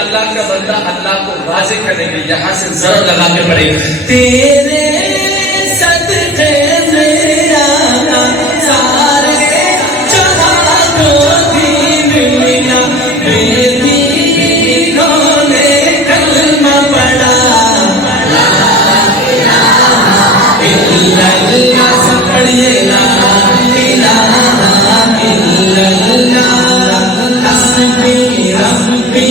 अल्लाह का बंदा अल्लाह को वाज़े करेंगे, यहाँ से ज़रब लगा के पड़ेगा। तेरे सदक़े मेरा सारे जहां को भी मिला, बेदीनों ने कलमा पढ़ा, ला इलाहा इल्लल्लाह, सब पढ़िए ला इलाहा इल्लल्लाह, हस्बी रब्बी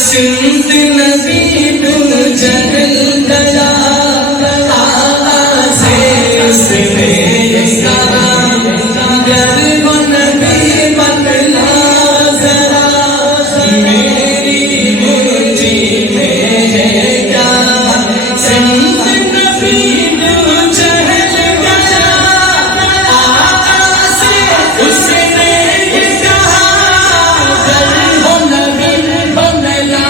सिंध नदी तुम जहल गया, से उसने कहा गर वो नबी बतला जरा, मेरी मुट्ठी में है क्या, सिंध नदी तुम जहल गया, से उसने कहा गर वो नबी बतला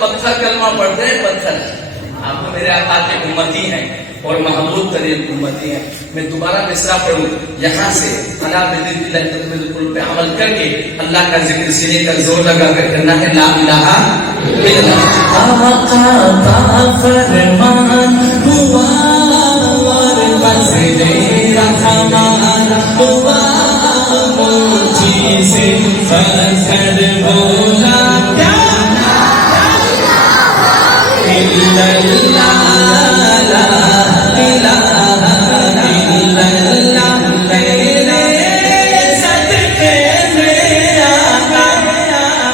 पत्थर कलमा पढ़ते हैं। पत्थर आप मेरे आका के उम्मती हैं और महबूब तरीन उम्मती हैं। मैं दोबारा मिसरा पढ़ूं यहाँ से, अला बिल्कुल पे अमल करके अल्लाह का जिक्र सीने का जोर लगा कर करना है। ला इलाहा इल्लल्लाह। आका का फरमान हुआ और फज़ले रहमान हुआ, मुझे से पत्थर बोला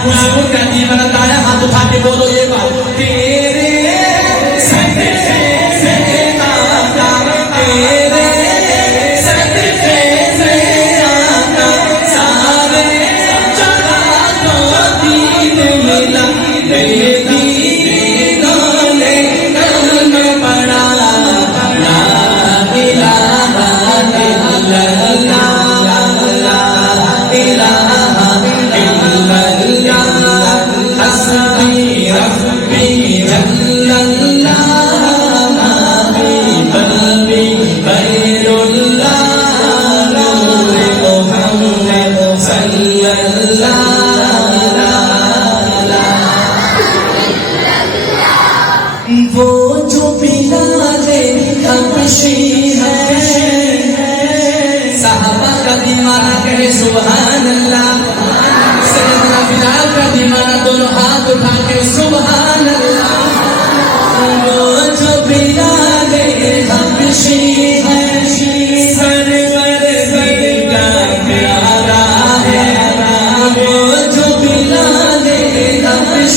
खुशबू का दीवाना ताया, हाथ उठा के बोलो ये बात, तेरे सदके से आका, तेरे सदके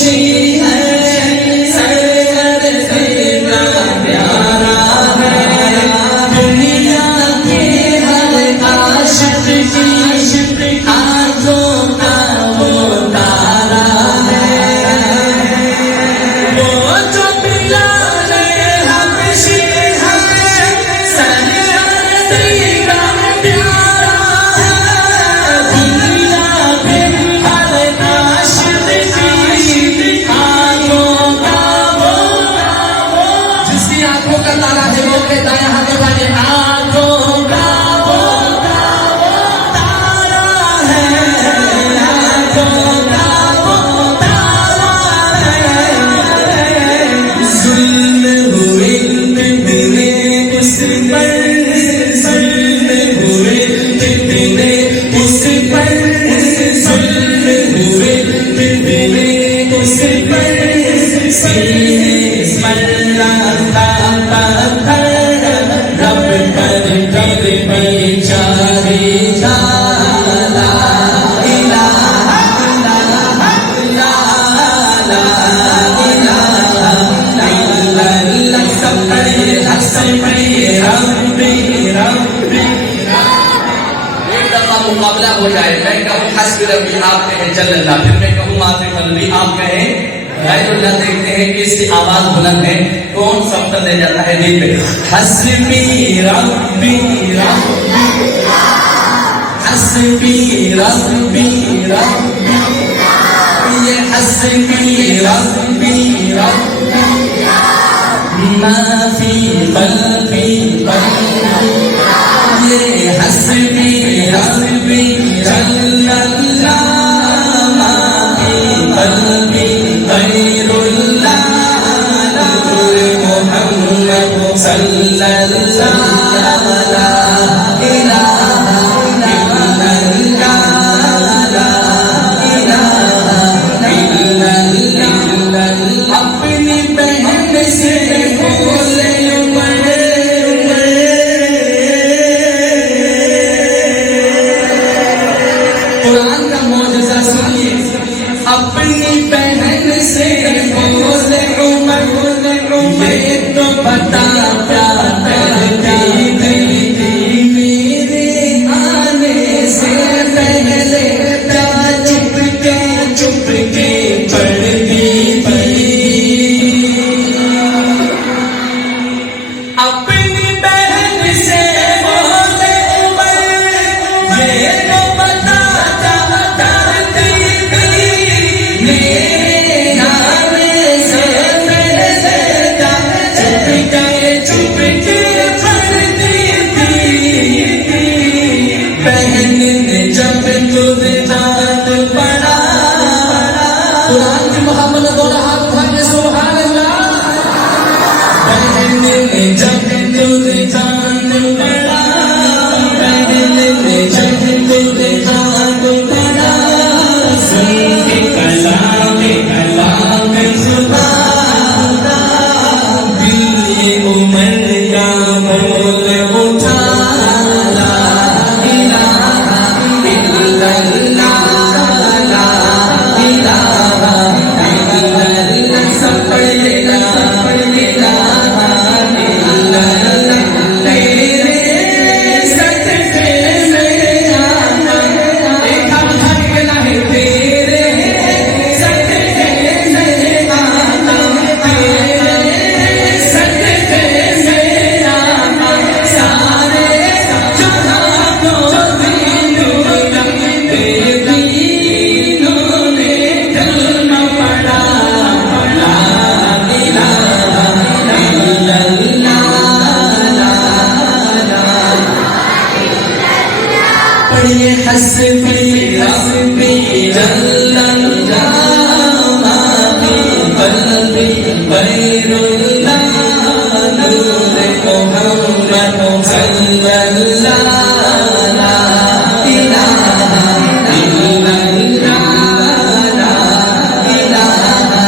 खुशी है, सरवर तेरा प्यारा है, दुनिया के हर आशिक की आंखों का वो तारा है, वो जो बिलाले हबशी है, सरवर तेरा प्यारा है, दुनिया के हर आशिक की आंखों का वो, जिसकी आंखों का तारा है वो कहता है हाथ उठा के आंखों का वो तारा है, आंखों का वो तारा है, जुल्म हुए कितने उस पर, जुल्म हुए कितने उस पर, जुल्म हुए कितने उस पर, सीने पर रखा पत्थर, रब पर गिर बेचारे का, ला इलाहा इल्लल्लाह, ला इलाहा इल्लल्लाह, सब पढ़िए हंस पढ़िए रब्बी रब्बी। एक दफा मुकाबला हो जाए, मैं कहूँ हस्बी रब्बी, आप कहें जल्लल्लाह, फिर मैं कहूँ माफी मल्ली, आप कहें गैरुल्लाह। देखते हैं कि इसकी आवाज बुलंद है, कौन सब ले जाता है दिल पे। हस्बी रब्बी रब्बी, हस्बी रब्बी रब्बी, ये हस्बी रब्बी रब्बी, माफी कल्बी कल्बी, ये हस्बी रब्बी जल्लल्लाह, माफी कल्बी गैरुल्लाह, नूर मोहम्मद सल्लल्लाह, ला इलाहा इल्लल्लाह, ला इलाहा इल्लल्लाह। अपनी बहन से बोले कुरान का मौजज़ा सुनिए, अपनी बहन से बोले उमर, ये तो बता क्या करती थी, मेरे आने से पहले क्या चुप के पढ़ती थी, अपनी बहन से बोले उमर, ये तो बता क्या करती थी, मेरे आने से पहले क्या चुप के पढ़ती थी, बहन ने जब गुरबान पढ़ा, कुरान की मोहम्मद दोनों हाथ उठाइए सुभान अल्लाह, बहन ने जब गुरबान पढ़ा, बहन ने जब गुरबान पढ़ा, सुन के कलाम ज़ुबान, दिल ये उमर का बोल उठा, ला इलाहा इल्लल्लाह, ला इलाहा इल्लल्लाह, सब पढ़िए ला इलाहा इल्लल्लाह, तेरे सदक़े में आना, एक हाथ उठा के कहना है, तेरे सदक़े में आना, तेरे सदक़े में आना, सारे जहां को दीनों ने कलमा पढ़ा, ला इलाहा इल्लल्लाह, ला पढ़िए हस्बी रब्बी जल्लल्लाह, माफी कल्बी गैरुल्लाह, नूर मोहम्मद सल्लल्लाह, ला इलाहा इल्लल्लाह, ला इलाहा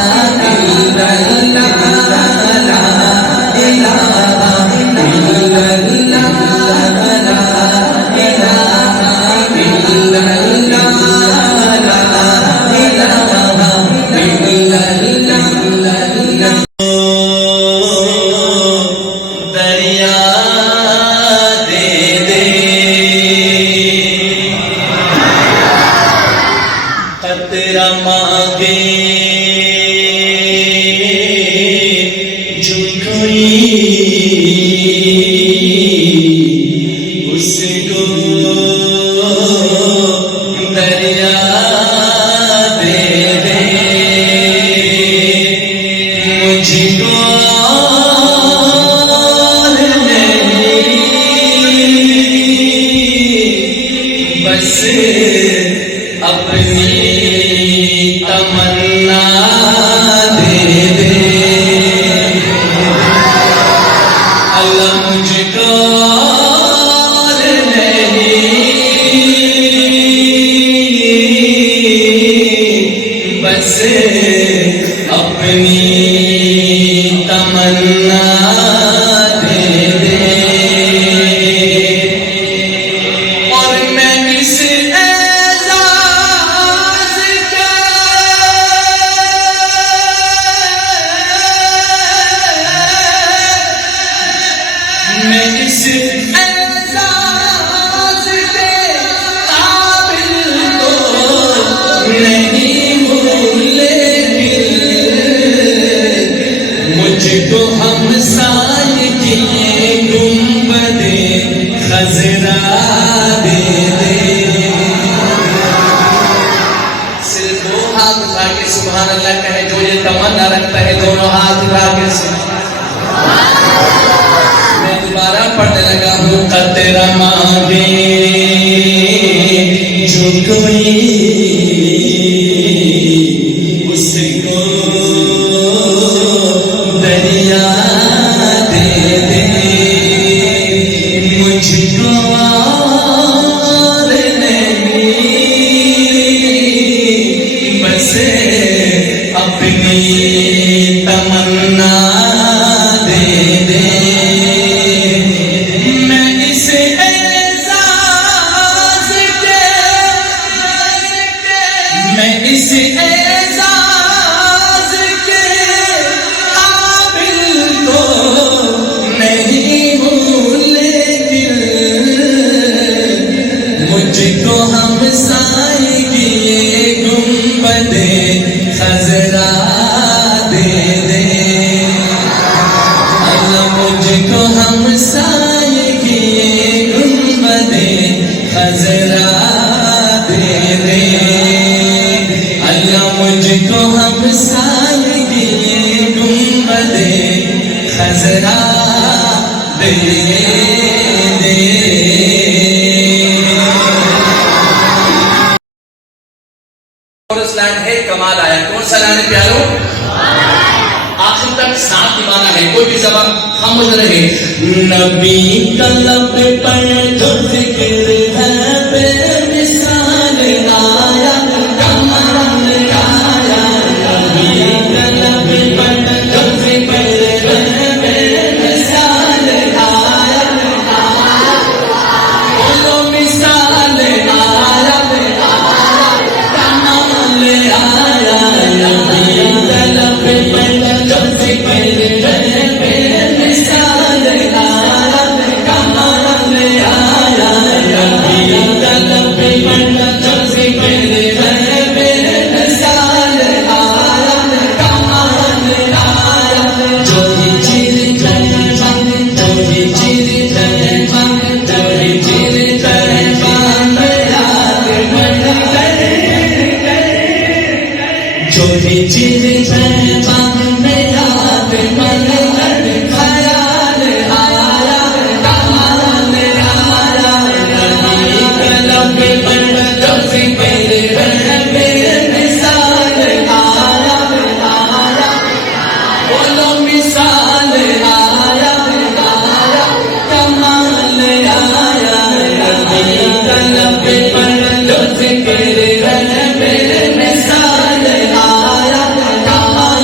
इल्लल्लाह, ला इलाहा इल्लल्लाह, ला इलाहा इल्लल्लाह, ला खतरा मांगे जो कोई उसको दरिया दे दे मुझको और नहीं बस अपनी तमन्ना दे दे अल्लाह मुझको और नहीं बस अपनी तमन्ना दे दे और मैं इस मैं इस एहसास के काबिल तो नहीं हूँ लेकिन मुझको हमसाए की गुंबदे खजरा दे दे सिर्फ दो हाथ उठा के सुभान अल्लाह कहे जो ये तमन्ना रखता है दोनों हाथ उठा के दोबारा पढ़ने लगा हूँ खतरा मांगे जो कोई उसको दरिया दे दे मुझको और नहीं बस अपनी तमन्ना दे दे मैं इस एजाज के काबिल तो नहीं हूँ लेकिन मुझको हमसाए की गुंबदे खजरा दे दे अल्लाह मुझको हमसाए की गुंबदे खजरा दे दे अल्लाह मुझको हमसाए की गुंबदे खजरा दे दे और इस लाइन है कमाल आया कौन सा लाइन है प्यारो आखिर तक साथ निभाना है कोई भी जबान खामोश रहे नबी कलब पर जो जिक्र है बेमिसाल आया कमल आया नबी कलब पर जो जिक्र है बेमिसाल आया बोलो मिसाल आया कमल आया नबी कलब पर जो जिक्र है बेमिसाल आया कमल आया नबी कलब पर जो जिक्र है बेमिसाल आया कमल आया जो ही चीर करे जो ही चीर करे जो ही चीर करे याद बढ़ गए जो ही चीर करे याद बढ़ गए ख्याल आया कमाल आया नबी कलब पर जो जिक्र है बेमिसाल आया बोलो मिसाल आया कमाल आया नबी कलब पर जो जिक्र है बेमिसाल आया कमाल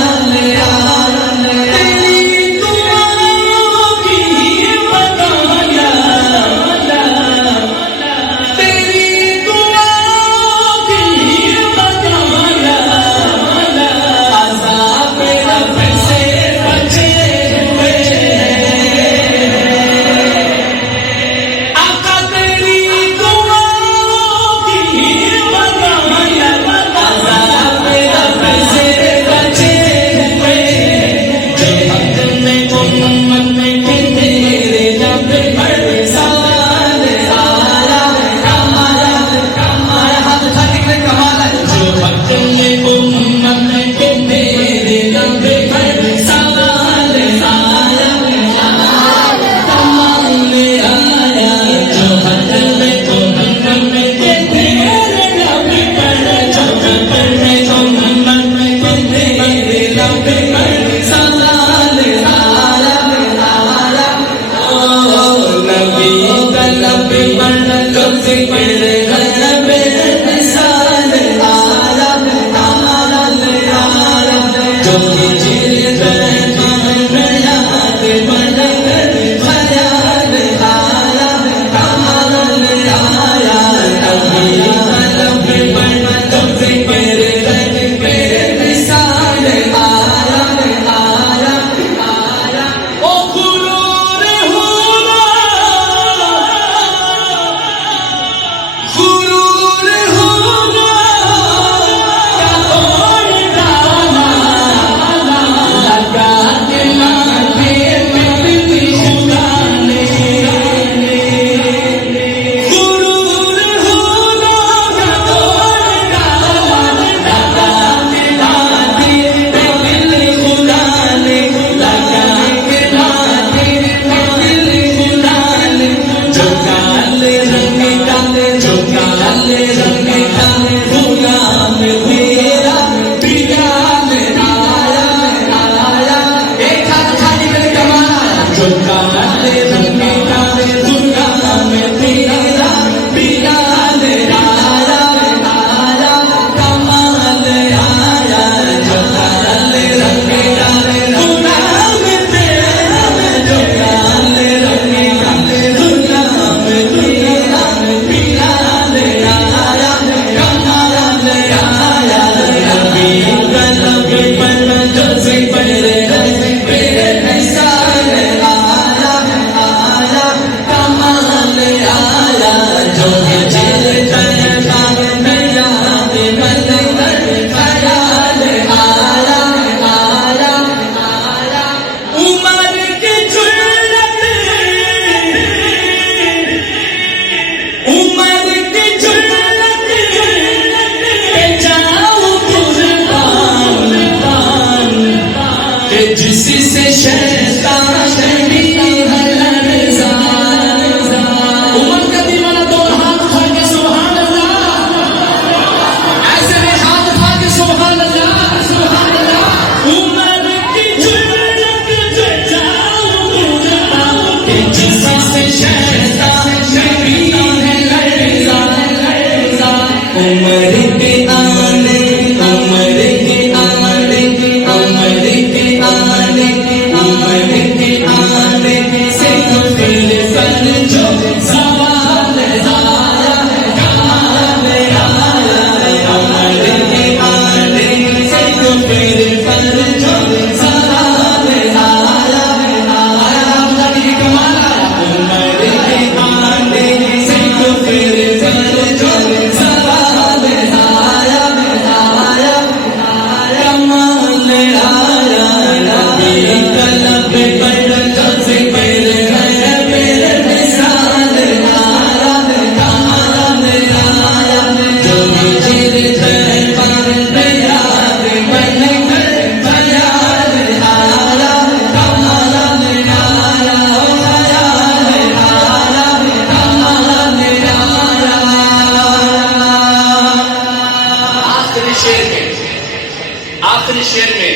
आखिरी शेर में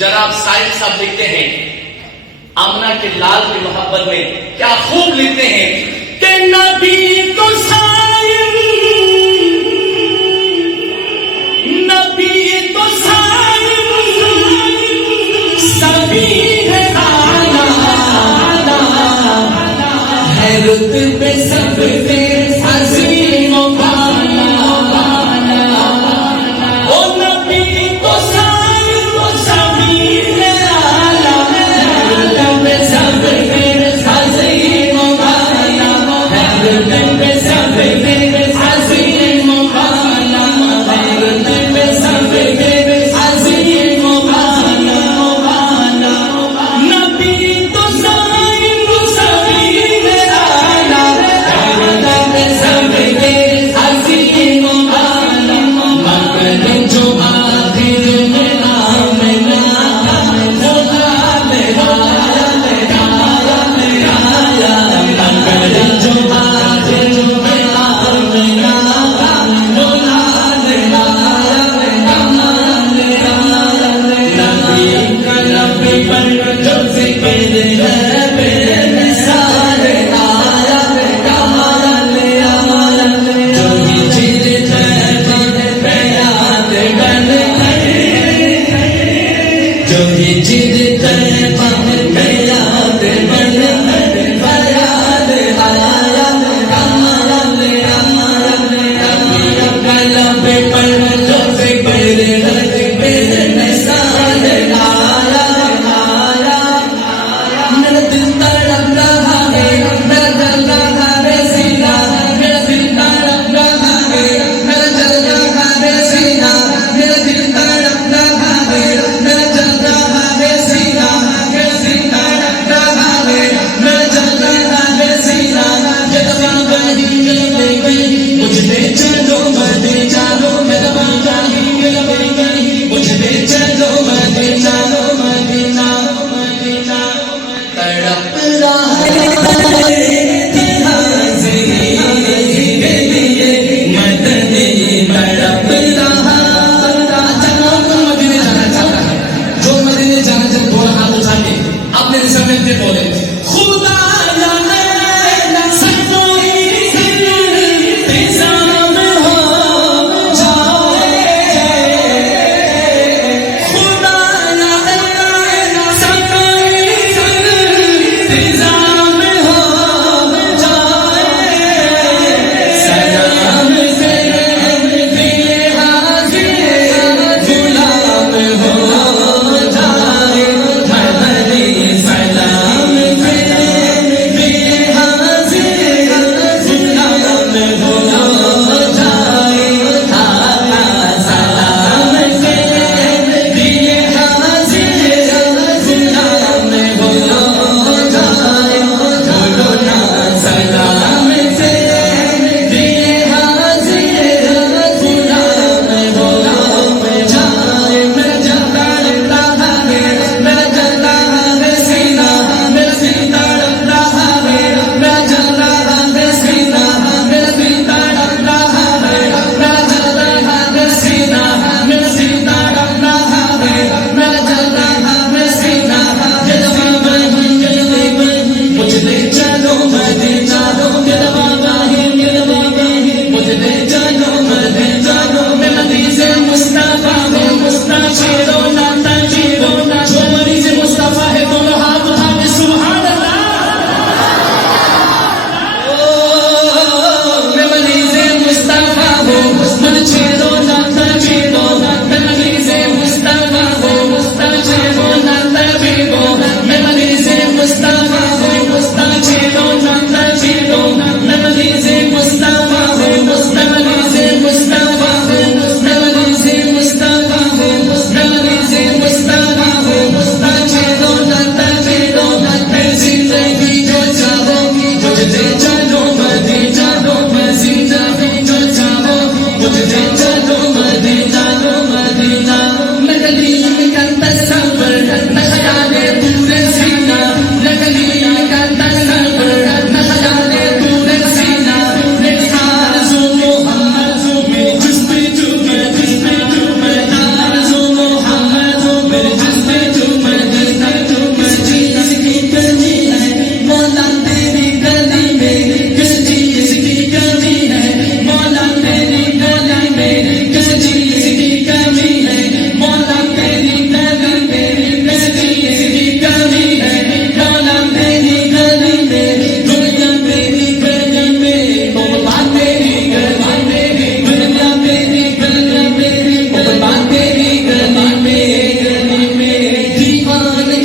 जनाब साहिब साहब लिखते हैं, आमना के लाल की मोहब्बत में क्या खूब लिखते हैं कि नबी तो साहिब, नबी तो साहिब सभी है आला, है रुतबे सबके अज़ीम व बाला। ओ नबी तो साहिब सभी है आला, रुतबे सबके अज़ीम व बाला, है रुतबे सबके अज़ीम व बाला, है रुतबे सबके अज़ीम व बाला। नबी तो साहिब सभी है आला, मुझे रोना तबीबो मैं मरीज़ मुस्तफा हो मुझे रोना तबीबो मैं मरीज़ मुस्तफा हो मुझे रोना तबीबो मैं मरीज़ मुस्तफा हो मैं मरीज़ मुस्तफा हो मैं मरीज़ मुस्तफा हो मैं मरीज़ मुस्तफा हो मुझे रोना तबीबो मैं जिंदगी जो चाहो मुझे दे चलो मदीना मैं जिंदगी जो चाहो मुझे दे चलो मदीना मैं गलीम का तस्वर मैं ख्याले पूरे सीना मैं गलीम का तस्वर मैं ख्याले पूरे सीना मेरी आरज़ू मोहम्मद मेरी जुस्तजू मैं आरज़ू मोहम्मद मेरी जुस्तजू मदीना किस चीज़ की कमी है मौला तेरी गली में किस चीज़ की कमी है मौला तेरी गली में किस चीज़ की कमी है मौला तेरी गली में किस चीज़ की कमी है मौला तेरी गली में दुनिया तेरी गली में मौला तेरी गली में दुनिया तेरी गली में मौला तेरी गली में दीवाने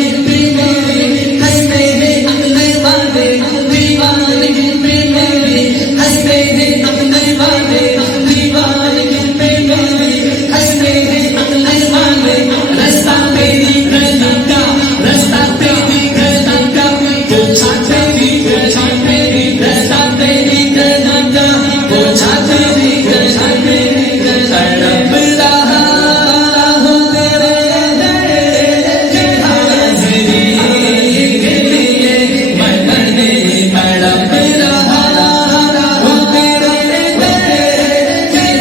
हंसते हैं अपने वाले दीवाने हंसते हैं अपने वाले दीवाने हंसते हैं अपने वाले रास्ता तेरी गली का रास्ता तेरी गली का पूछा तेरी गली रास्ता तेरी गली का पूछा तेरी गली तड़प रहा हूँ तेरे हाज़िरी के लिए मैं तड़प रहा हूँ तेरे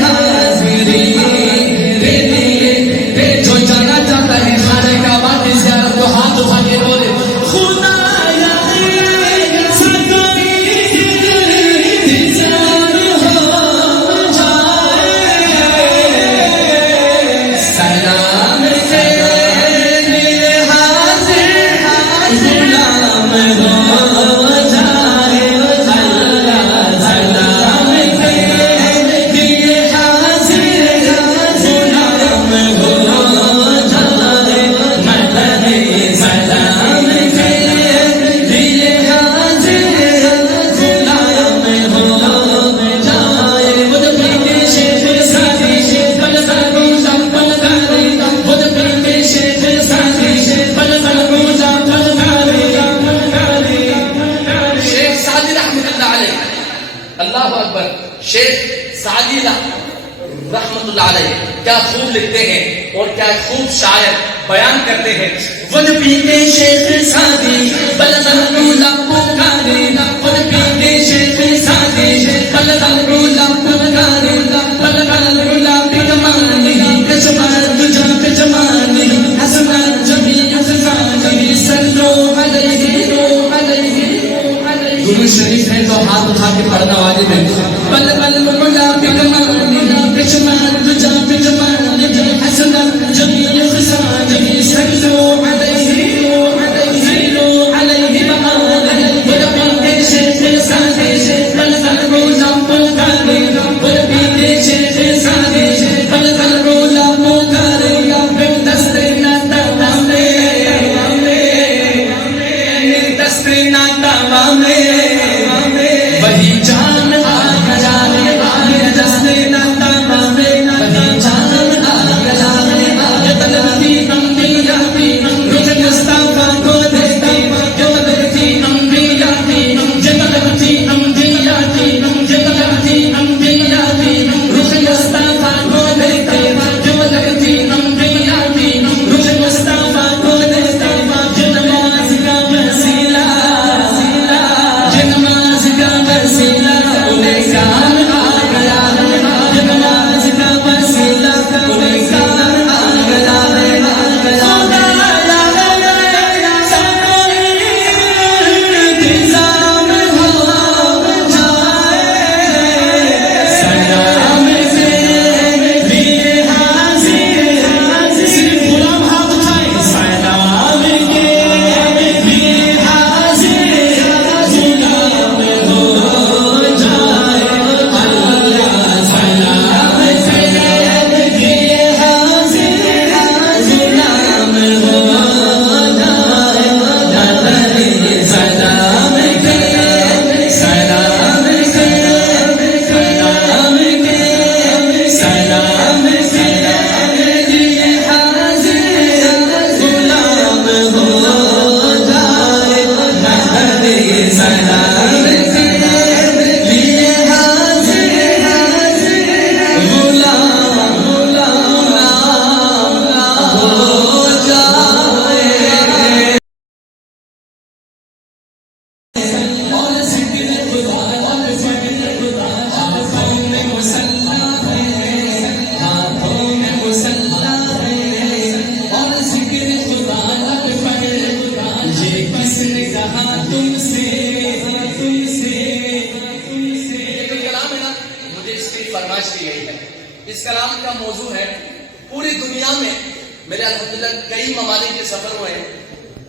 हाज़िरी के लिए जो जाना चाहता है खाने का बात ज़ियारत को हाथ उठा के बोले खुदाया सरकारी इंतज़ार हो जाए सलाम के लिए हाज़िर गुलाम हो जाए सलाम के लिए हाज़िर गुलाम हो जाए मदनी सलाम के लिए हाज़िर गुलाम हो जाए खुद के शेख साथी पल सरगोजा पल गारे खुद के शेख साथी पल सरगोजा पल गारे शेख सादी रहमतुल्लाह अलैह अल्लाह अकबर शेख सादी रहमतुल्लाह अलैह क्या खूब लिखते हैं और क्या खूब शायर बयान करते हैं खुद पीते शेख सादी पल सरगोजा पुकारे खुद पीते शेख सादी पल सरगोजा पुकारे पल सरगोजा पिकमानी कशमान तुझा कशमानी हसना जमी हसनी सल्लो अलैहि दुरूद शरीफ है तो हाथ उठा के पढ़ना वाजिब है पल पल मुला पिकमानी कशमान तुझा पिकमानी हसना जमी हसनी सल्लो अलैहि मकान शेख सादी पल सरगोजा फरमाइश की गई है। इस कलाम का मौजू है पूरी दुनिया में मेरे अल्हम्दुलिल्लाह कई ममालिक के सफर हुए हैं।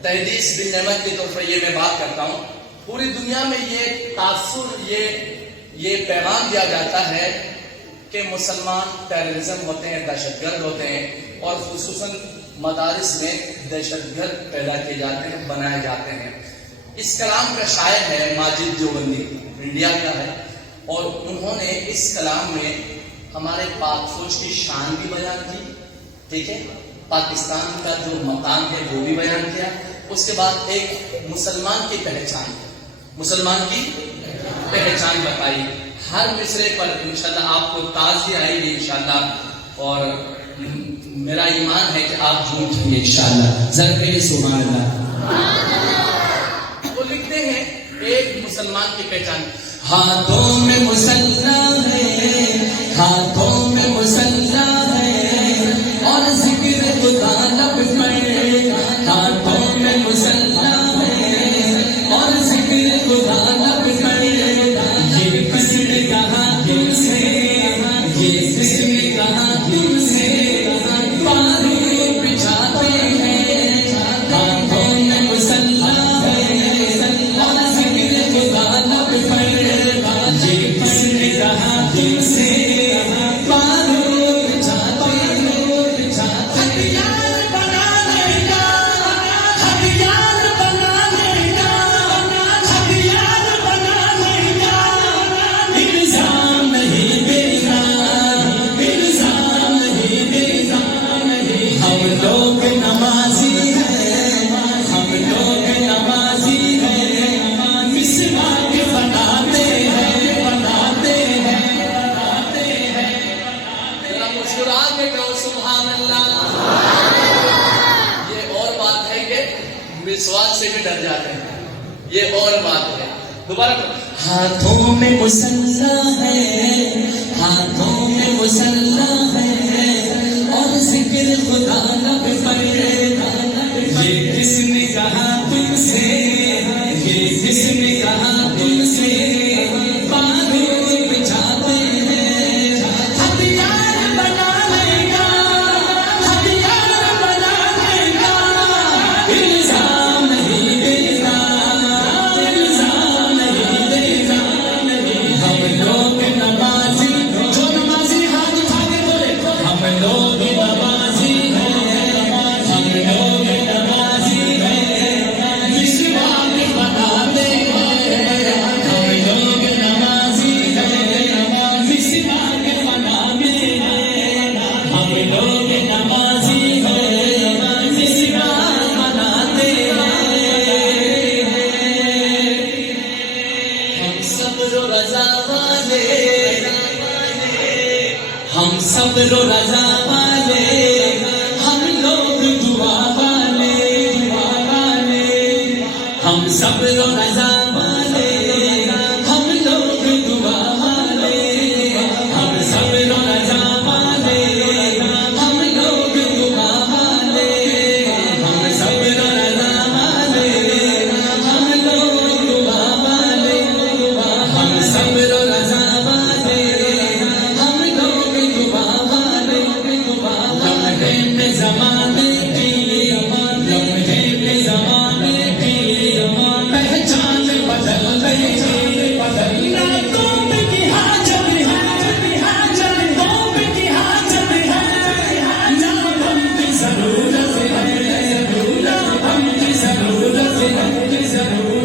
तहदीस बिन नेमत के तौर पर ये मैं बात करता हूँ। पूरी दुनिया में ये तासुर ये पैगाम दिया जाता है कि मुसलमान टेररिज्म होते हैं, दहशतगर्द होते हैं और खुसूसन मदारिस में दहशतगर्द पैदा किए जाते हैं, बनाए जाते हैं। इस कलाम का शायर है माजिद देवबंदी, इंडिया का है, और उन्होंने इस कलाम में हमारे पाक फौज की शान भी बयान की, ठीक है, पाकिस्तान का जो मकाम है वो भी बयान किया। उसके बाद एक मुसलमान की पहचान बताई। हर मिसरे पर इंशाल्लाह आपको ताज़गी आएगी इंशाल्लाह, और मेरा ईमान है कि आप झूठेंगे इंशाल्लाह। जरा मेरे सुभान अल्लाह। वो लिखते हैं एक मुसलमान की पहचान, हाथों में मुसल्ला है, हाथों में मुसल्ला है और जिक्र खुदा लब पर, हाथों में मुसल्ला है और जिक्र खुदा लब पर। ये किसने कहा तुमसे, ये किसने कहा तुमसे, बारूद बिछाते हैं, हाथों में मुसल्ला है और जिक्र खुदा लब पर। ये किसने कहा तुमसे, बारूद बिछाते हैं, हथियार बनाने का, हथियार बनाने का, हथियार बनाने का इल्जाम नहीं देगा, इल्जाम नहीं देगा। हम लोग नमाजी हैं, हम लोग नमाजी हैं, मिसवाक बनाते हैं, बनाते हैं, बनाते हैं। जरा मुस्कुरा के कहो सुभान अल्लाह। ये और बात है कि विश्वास से भी डर जाते हैं, ये और बात है। दोबारा करो। हाथों में मुसल्ला है, हाथों में मुसल्ला है और जिक्र खुदा लब पर। ये किसने कहा तुमसे, ये किसने कहा तुमसे, बारूद बिछाते हैं, हथियार बनाने का, हथियार बनाने का इल्जाम नहीं देगा, इल्जाम नहीं देगा। हम लोग नमाजी, जो नमाजी हाथ उठा के बोले, हम लोग नमाजी हैं, हम लोग नमाजी हैं, मिसवाक बनाते हैं, हम लोग नमाजी हैं, मिसवाक बनाते हैं, हम लोग नमाजी हैं, मिसवाक बनाते हैं। हम सब रो रजा वाले, हम सब रो रजा वाले, हम लोग दुआ वाले, दुआ वाले, हम सब रो रजा वाले, हम लोग दुआ वाले, हम सब रो रजा वाले, हम लोग दुआ वाले, हम सब रो रजा वाले, हम लोग दुआ वाले, हम सब रो रजा वाले, हम लोग दुआ वाले। लम्हे में ज़माने की, लम्हे में ज़माने की पहचान बदल गई, ना तुम की हाजत है, तुम की हाजत है, ना हम की ज़रूरत है, ना हम की ज़रूरत है,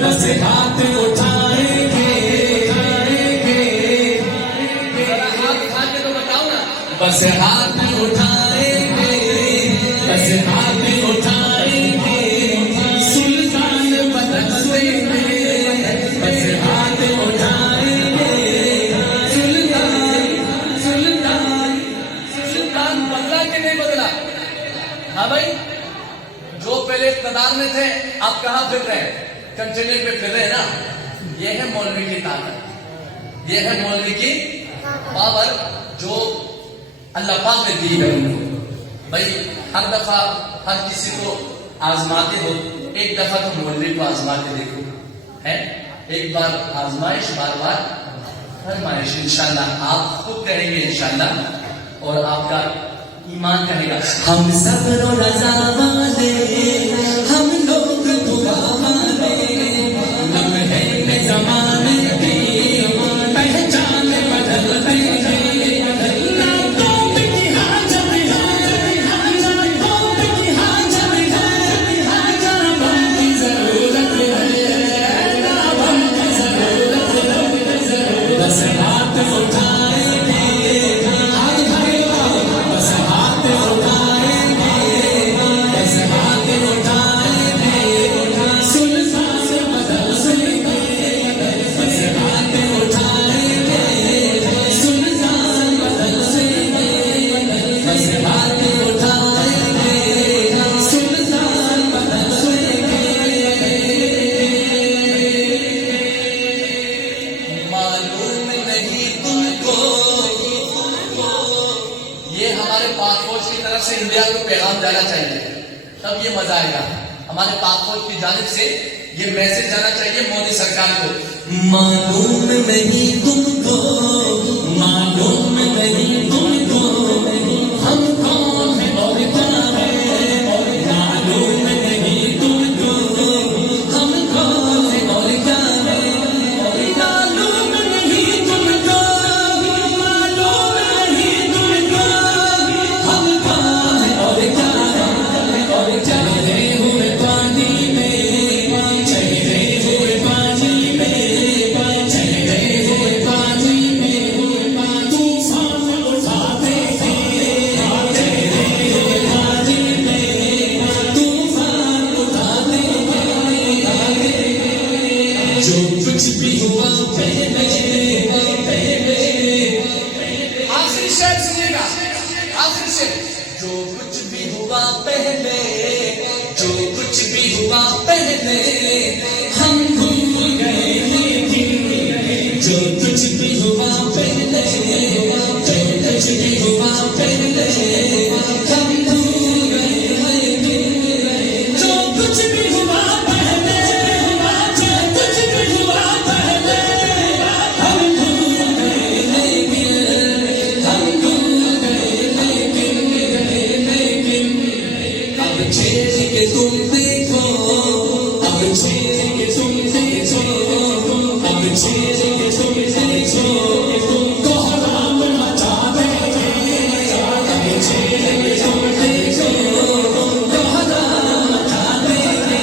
बस हाथ उठाएंगे, जरा हाथ उठा के तो बताओ ना। बस हाथ उठाएंगे, बस हाथ उठाएंगे, सुल्तान बदल देंगे, बस हाथ उठाएंगे, सुल्तान, सुल्तान, सुल्तान बदला कि नहीं बदला? हाँ भाई, जो पहले इक़्तिदार में थे आप कहाँ फिर रहे हैं? कंटिन्यू पे फिर रहे हैं ना। ये है मौलवी की ताकत, ये है मौलवी की पावर जो अल्लाह पाक ने दी है उनको। भाई हर दफा हर किसी को आजमाते हो, एक दफा तो मौलवी को आजमा के देखो, है एक बार आजमाइश बार बार फरमाइश इंशाल्लाह आप खुद कहेंगे इंशाल्लाह और आपका ईमान कहेगा। हम सब रजा वाले, हम लोग दुआ वाले, लम्हे में ज़माने की पहचान बदलते हैं। ना कौम की हाजत है, ना कौम की हाजत है, ना हम की ज़रूरत है, ना हम की ज़रूरत है। बस हाथ उठाएंगे, हाथ उठाएंगे, बस हाथ उठाएंगे, बस हाथ उठाएंगे, सुल्तान बदल देंगे। बस हाथ उठाएंगे, सुल्तान बदल देंगे। बस हाथ उठाएंगे, सुल्तान बदल देंगे। मालूम नहीं तुमको, ये हमारे पाक फौज की तरफ से इंडिया को पैगाम जाना चाहिए, तब ये मजा आएगा। हमारे पाक फौज की जानिब से ये मैसेज जाना चाहिए मोदी सरकार को। मालूम नहीं तुमको, मालूम नहीं तुमको, हम कौन है और क्या है। मालूम नहीं तुमको, हम कौन है और क्या है। मालूम नहीं तुमको, मालूम नहीं तुमको, हम कौन है और क्या है। और चले हुए पानी में, चले हुए पानी में, चले हुए पानी में, तूफान उठाते हैं। चले हुए पानी में, तूफान उठाते हैं। जो कुछ भी हुआ पहले, पहले, आखिरी शेर सुनिएगा, आखिरी शेर। जो कुछ भी हुआ पहले, जो कुछ भी हुआ पहले, हम भूल गए लेकिन जो कुछ भी हुआ पहले, जो कुछ भी हुआ पहले, हम भूल गए लेकिन जो कुछ भी हुआ पहले, जो कुछ भी हुआ पहले, हम भूल गए लेकिन, हम भूल गए लेकिन अब छेड़ के तुम देखो, अब छेड़ के तुम देखो, अब छेड़ के तुम देखो, कोहराम मचा देंगे। अब छेड़ के तुम देखो, कोहराम मचा देंगे।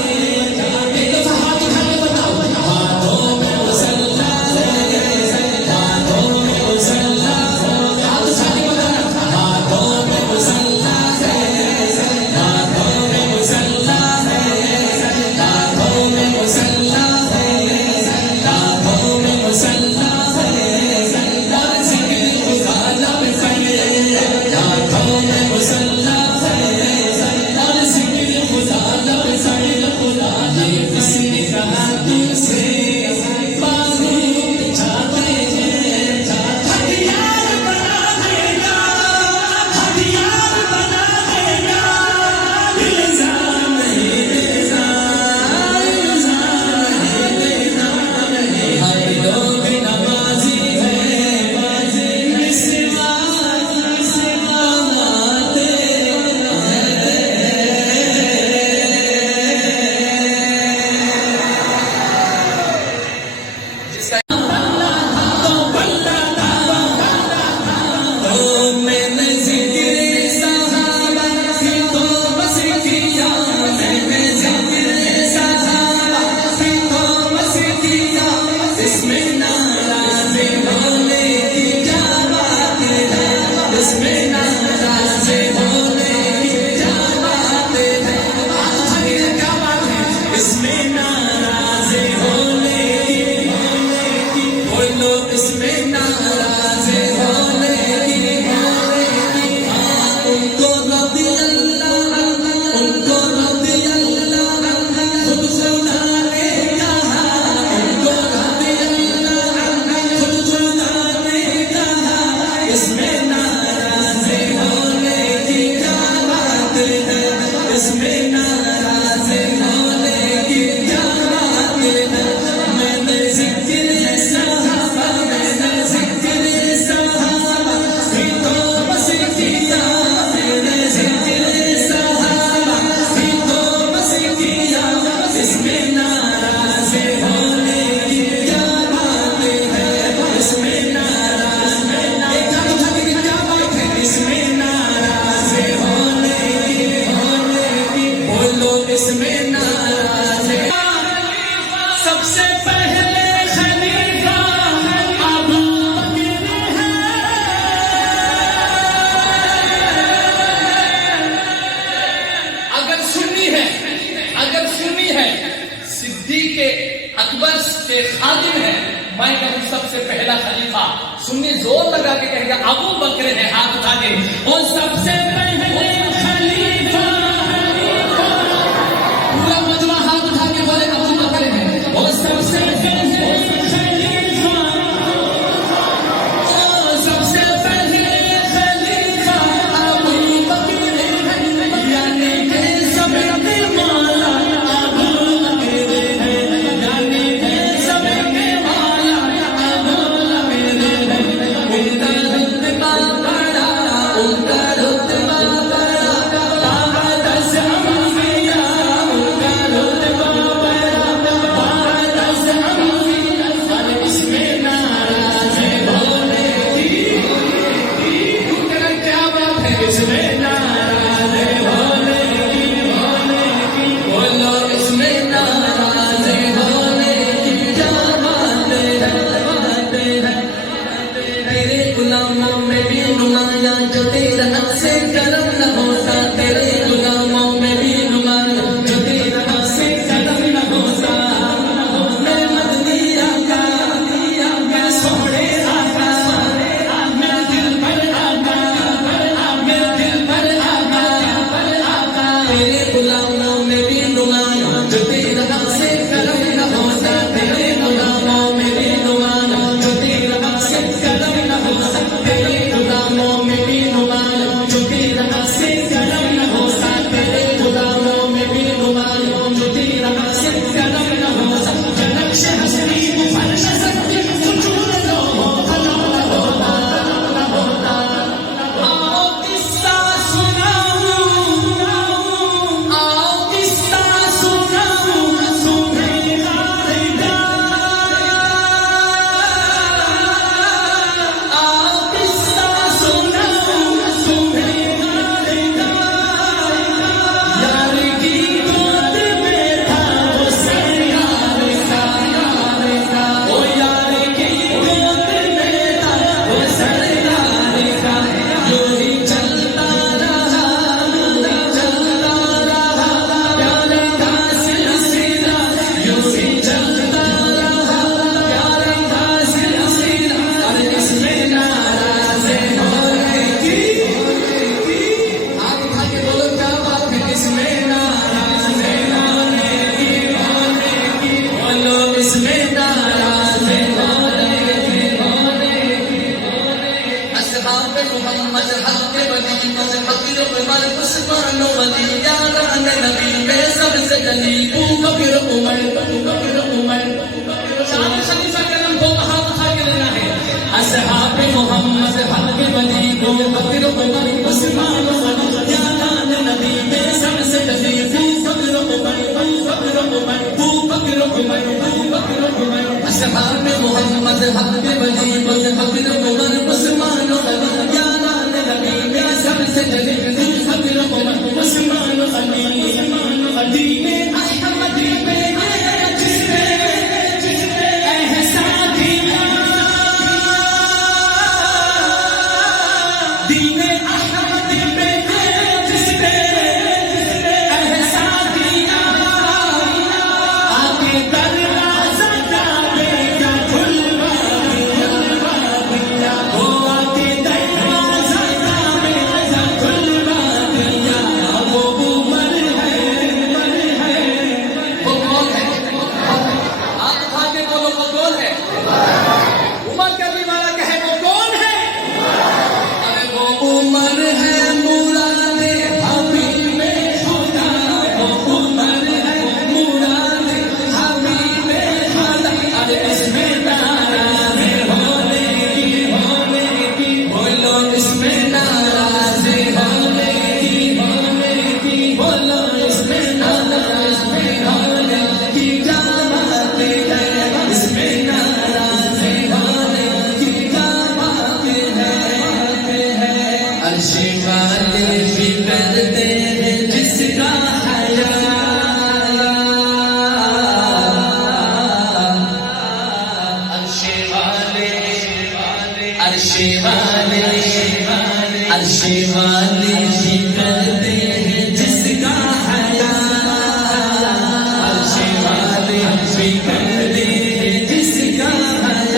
एक दफा हाथ उठा के बताओ, हाथों में मुसल्ला है, हाथों में मुसल्ला, हाथ उठा के बताना, हाथों में मुसल्ला है, हाथों में मुसल्ला है, हाथों में मुसल्ला है, हाथों में मुसल्ला है। और जिक्र खुदा लब पे, हाथों में मुसल्ला है, और जिक्र खुदा लब पे। ये किसने कहा तुमसे बारूद छाते हैं, हथियार बना देगा, हथियार बना देगा। इल्जाम नहीं देना, इल्जाम नहीं देना। हर लोग नमाज़ी है, मिसवाक से मांगते जिसका मैंने ज़िक्र सहाबा की तो बस किया, मैंने ज़िक्र सहाबा की तो बस किया। इसमें नाराज़ होने की क्या बात है, इसमें नाराज़ होने की क्या बात है। आखिर क्या बात है, इसमें नाराज़ होने की, बोलो इसमें नाराज़ होने की। उनको रज़ी अल्लाह, उनको रज़ी अल्लाह, खुद खुदा ने कहा। उनको रज़ी अल्लाह, खुद खुदा ने कहा। इसमें नाराज़ मैं कहूँ सबसे पहला खलीफा। सुनिए, जोर लगा के कहेगा अबू बकर है, हाथ उठा के। और सबसे पहले खलीफा, पूरा मजमा हाथ उठा के बोले अबू बकर है। और सबसे पहले खलीफा, सबसे पहले खलीफा अबू बकर है, यानी कि सबके मौला अबू बकर है, यानी कि सबके मौला अबू बकर है। उनका रुतबा बड़ा, उनका रुतबा बड़ा, बाबा से अम्बिया, उनका रुतबा बड़ा, बाबा से अम्बिया। और इसमें नाराज है भोले की, उनका क्या बात है, इसमें नाराज है भोले की, बोलो इसमें नाराज है भोले की, क्या बात है। तेरे गुलामों में भी नुमाया जो तेरा नाम से करम न होता, तेरे गुलामों में भी नुमाया जो तेरा नाम से करम न होता। मैं मदनी आका, मैं सोहरे आका, मैं दिल भर आका, मैं दिल भर आका। तेरे गुलामों में भी नुमाया जो तेरा नाम से करम न होता, तेरे गुलामों में भी नुमाया जो तेरा नाम से करम न होता, तेरे गुलामों में भी नुमाया जो तेरा नाम से करम न होता, तेरे गुलामों में भी नुमाया जो तेरा नाम से करम न होता। जनक से हंसनी भर न सकती, सुजूद लो भलो न होता। आओ किस्सा सुनाऊं, आओ किस्सा सुनाऊं, सुबेदार का। आओ किस्सा सुनाऊं, सुबेदार का। यार की गोद में था वो सरयार का, ओ यार की गोद में था वो सरयार का। यूं ही चलता रहा, चलता रहा, प्यार का सिलसिला, यूं ही चलता रहा, प्यार का सिलसिला। और इसमें नाराज है भोले की, हाथ उठा के बोलो क्या बात है, इसमें नाराज है भोले की, बोलो इसमें नाराज है भोले की। असहाब मोहम्मद हक वली, बकर उमर उस्मान वली, यारान नबी में सबसे जली अबू बकर उमर। चार खलीफा के नाम को हाथ उठा के लेना है। असहाब मोहम्मद हक वली, अबू बकर उमर उस्मान वली, यारान नबी में सबसे जली अबू बकर उमर, अबू बकर उमर। असहाब मोहम्मद हक वली, अबू बकर उमर उस्मान वली, यारान नबी में सबसे जली अबू बकर उमर उस्मान वली। दीने अहमदी में जिसने एहसान किया, दीने अहमदी में जिसने एहसान किया, आके दरवाजा काबे का खुलवा दिया, वो आके दरवाजा काबे का खुलवा दिया। वो उमर है, वो कौन है? आप उठा के बोलो वो कौन है? उमर का दीवाना कहे वो कौन है? अरे वो उमर है मुरादे हबीबे खुदा, वो उमर है मुरादे हबीबे खुदा। अरे इसमें नाराज है भोले की, बोलो इसमें नाराज है भोले की, बोलो इसमें नाराज है भोले की, क्या बात है, इसमें नाराज है भोले की, क्या बात है। अर्श वाले भी करते हैं जिसका हया, अर्श वाले, अर्श वाले, अर्श वाले भी करते हैं जिसका हया, अर्श वाले भी करते हैं जिसका हया।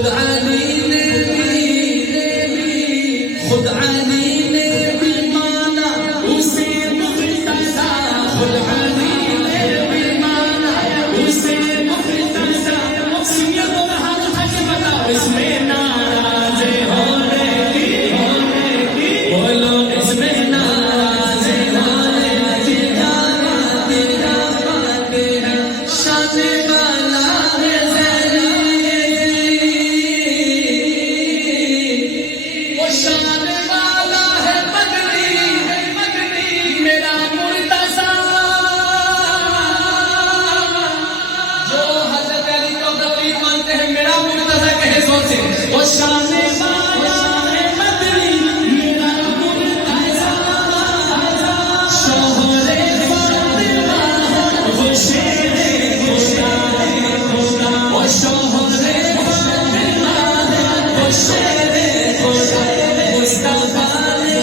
खुद अली ने भी माना उसे मुर्तज़ा, खुद अली ने भी माना उसे मुर्तज़ा। सुनिए तो हाथ उठा के बताओ इसमें नाराज होने की बोलो, इसमें नाराज होने की शान वाला है शान वाला है मदनी मेरा मुर्तज़ा। जो हज़रत अली को गरीब मानते हैं मेरा मुर्तज़ा कहे जोर से, वो शान वाला है मदनी मेरा मुर्तज़ा। शोहरे फातिमा वो शेरे खुदा, वो शोहरे फातिमा वो शेरे खुदा। मुस्तफा ने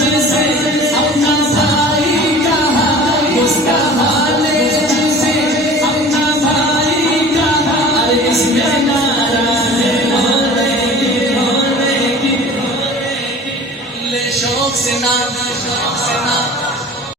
जिसे अपना भाई कहा, मुस्तफा